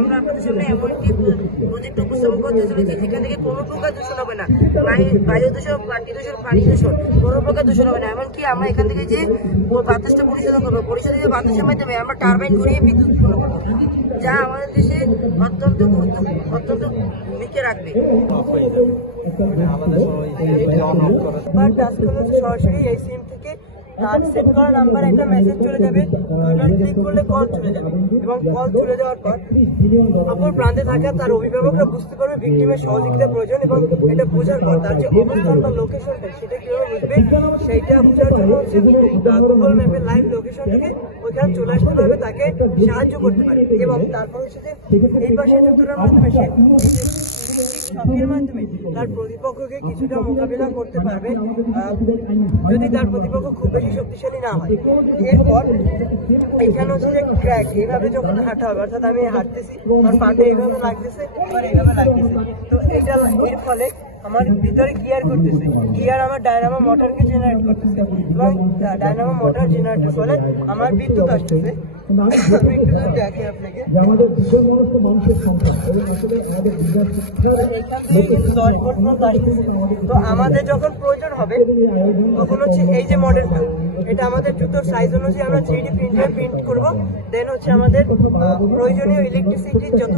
আমরা আপনাদের সামনে এমন একটি প্রজেক্ট উপস্থাপন করতে চলেছি যেখান থেকে কোনো প্রকার দূষণ হবে না, বায়ু দূষণ, মাটি দূষণ, পানি দূষণ, কোনো প্রকার দূষণ হবে না। এমনকি আমরা এখান থেকে যে বাতাসটা পরিশোধন করবো, পরিশোধিত বাতাসের মাধ্যমে আমরা টারবাইন ঘুরিয়ে বিদ্যুৎ উৎপন্ন করবো, যা আমাদের দেশে অত্যন্ত ভূমিকা রাখবে। সরাসরি এই সিম থেকে তার সেট করা নাম্বার একটা মেসেজ চলে যাবে, ক্লিক করলে কল চলে যাবে এবং কল চলে যাওয়ার পর অপর প্রান্তে থাকা তার অভিভাবকরা বুঝতে পারবে ভিকটিমের সহযোগিতা প্রয়োজন এবং এটা বোঝার পর তার যে অবস্থান বা লোকেশনটা সেটা কিভাবে বুঝবে সেইটা বোঝার জন্য গুগল ম্যাপের লাইভ লোকেশন থেকে ওইখানে চলে আসতে পারবে, তাকে সাহায্য করতে পারে এবং তারপর হচ্ছে যে এই পাশে যুক্তরার মাধ্যমে সে শখের মাধ্যমে তার প্রতিপক্ষকে কিছুটা মোকাবিলা করতে পারবে যদি তার প্রতিপক্ষ খুব বেশি শক্তিশালী না হয়। এরপর এখানে হচ্ছে যে ক্র্যাক, এইভাবে যখন হাঁটা হবে, অর্থাৎ আমি হাঁটতেছি আমার পাটে এইভাবে লাগতেছে আর এইভাবে লাগতেছে, তো এটা এর ফলে আমার ভিতরে গিয়ার করতেছে, গিয়ার আমার ডায়নামো মোটরকে জেনারেট করতেছে এবং ডায়নামো মোটর জেনারেটের ফলে আমার বিদ্যুৎ আসতেছে। আমি একটু দেখি আপনাকে, তো আমাদের যখন প্রয়োজন হবে তখন হচ্ছে এই যে মডেলটা, এটা আমাদের জুতোর সাইজ অনুযায়ী আমরা 3D প্রিন্টার প্রিন্ট করবো, দেন হচ্ছে আমাদের প্রয়োজনীয় ইলেকট্রিসিটি যত